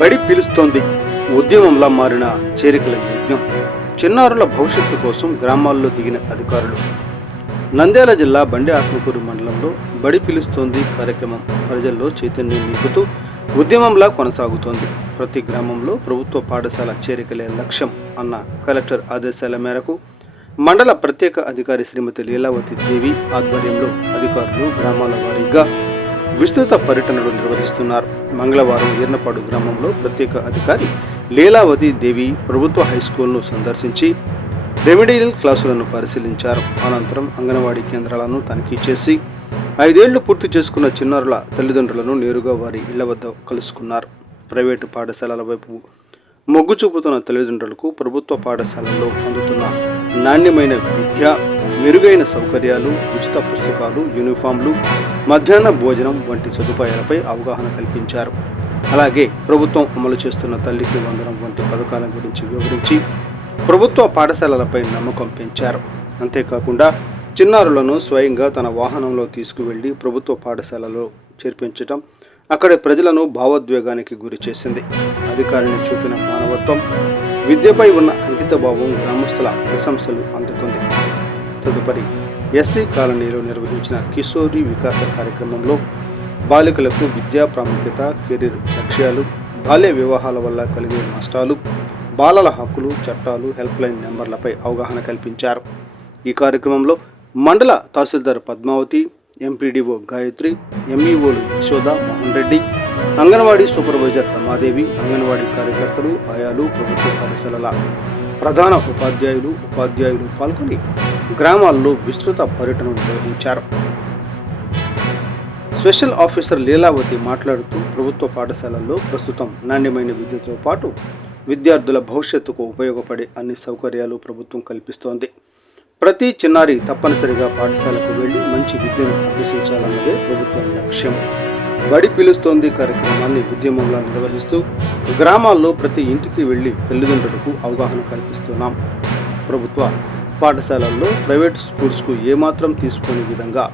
బడి పిలుస్తోంది ఉద్యమంలా మారిన చేరికల యజ్ఞం. చిన్నారుల భవిష్యత్తు కోసం గ్రామాల్లో దిగిన అధికారులు. నంద్యాల జిల్లా బండి ఆత్మకూరు మండలంలో బడి పిలుస్తోంది కార్యక్రమం ప్రజల్లో చైతన్యం నింపుతూ ఉద్యమంలా కొనసాగుతోంది. ప్రతి గ్రామంలో ప్రభుత్వ పాఠశాల చేరికలే లక్ష్యం అన్న కలెక్టర్ ఆదేశాల మేరకు మండల ప్రత్యేక అధికారి శ్రీమతి లీలావతి దేవి ఆధ్వర్యంలో అధికారులు గ్రామాల వారీగా విస్తృత పర్యటనలు నిర్వహిస్తున్నారు. మంగళవారం ఈర్నపాడు గ్రామంలో ప్రత్యేక అధికారి లీలావతి దేవి ప్రభుత్వ హైస్కూల్ను సందర్శించి రెమెడియల్ క్లాసులను పరిశీలించారు. అనంతరం అంగన్వాడీ కేంద్రాలను తనిఖీ చేసి 5 ఏళ్లు పూర్తి చేసుకున్న చిన్నారుల తల్లిదండ్రులను నేరుగా వారి ఇళ్ల వద్ద కలుసుకున్నారు. ప్రైవేటు పాఠశాలల వైపు మొగ్గు చూపుతున్న తల్లిదండ్రులకు ప్రభుత్వ పాఠశాలల్లో అందుతున్న నాణ్యమైన విద్య, మెరుగైన సౌకర్యాలు, ఉచిత పుస్తకాలు, యూనిఫామ్లు, మధ్యాహ్న భోజనం వంటి సదుపాయాలపై అవగాహన కల్పించారు. అలాగే ప్రభుత్వం అమలు చేస్తున్న తల్లికి వందనం వంటి పథకాల గురించి వివరించి ప్రభుత్వ పాఠశాలలపై నమ్మకం పెంచారు. అంతేకాకుండా చిన్నారులను స్వయంగా తన వాహనంలో తీసుకువెళ్లి ప్రభుత్వ పాఠశాలలో చేర్పించడం అక్కడి ప్రజలను భావోద్వేగానికి గురి చేసింది. అధికారిని చూపిన మానవత్వం, విద్యపై ఉన్న అంకితభావం గ్రామస్తుల ప్రశంసలు అందుకుంది. తదుపరి ఎస్సీ కాలనీలో నిర్వహించిన కిశోరి వికాస కార్యక్రమంలో బాలికలకు విద్యా ప్రాముఖ్యత, కెరీర్ లక్ష్యాలు, బాల్య వివాహాల వల్ల కలిగే నష్టాలు, బాలల హక్కులు, చట్టాలు, హెల్ప్ లైన్ నెంబర్లపై అవగాహన కల్పించారు. ఈ కార్యక్రమంలో మండల తహసీల్దార్ పద్మావతి, ఎంపీడీఓ గాయత్రి, ఎంఈఓలు యశోద, మోహన్ రెడ్డి, అంగన్వాడీ సూపర్వైజర్ రమాదేవి, అంగన్వాడీ కార్యకర్తలు, ఆయాలు, ప్రభుత్వ పాఠశాలల ప్రధాన ఉపాధ్యాయులు పాల్గొని గ్రామాల్లో విస్తృత పర్యటన నిర్వహించారు. స్పెషల్ ఆఫీసర్ లీలావతి మాట్లాడుతూ ప్రభుత్వ పాఠశాలల్లో ప్రస్తుతం నాణ్యమైన విద్యతో పాటు విద్యార్థుల భవిష్యత్తుకు ఉపయోగపడే అన్ని సౌకర్యాలు ప్రభుత్వం కల్పిస్తోంది. ప్రతి చిన్నారి తప్పనిసరిగా పాఠశాలకు వెళ్లి మంచి విద్యను అభ్యసించాలన్నదే ప్రభుత్వ లక్ష్యం. బడి పిలుస్తోంది కార్యక్రమాన్ని ఉద్యమంలా నిర్వహిస్తూ గ్రామాల్లో ప్రతి ఇంటికి వెళ్లి తల్లిదండ్రులకు అవగాహన కల్పిస్తున్నాం. ప్రభుత్వ పాఠశాలల్లో ప్రైవేట్ స్కూల్స్కు ఏమాత్రం తీసుకునే విధంగా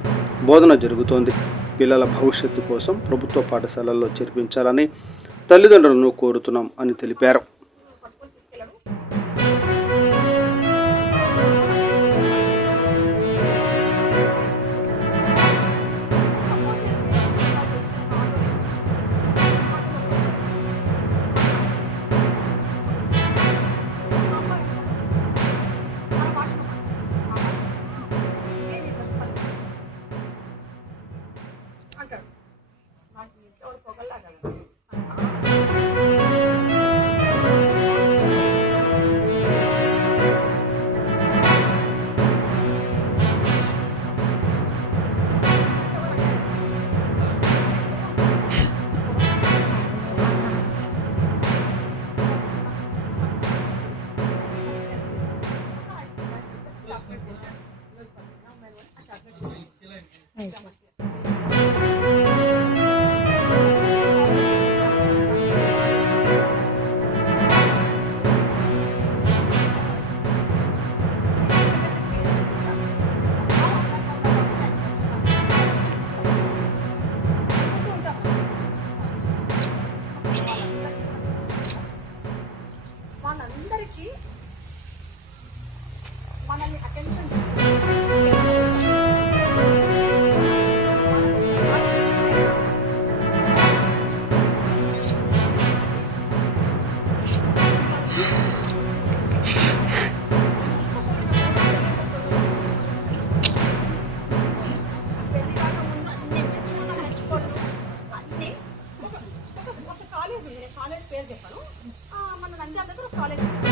బోధన జరుగుతోంది. పిల్లల భవిష్యత్తు కోసం ప్రభుత్వ పాఠశాలల్లో చేర్పించాలని తల్లిదండ్రులను కోరుతున్నాం అని తెలిపారు. మనందరికీ మనల్ని అటెన్షన్ కాలేజ్ పేరు చెప్పాను. మన నంద్యాల దగ్గర ఒక కాలేజ్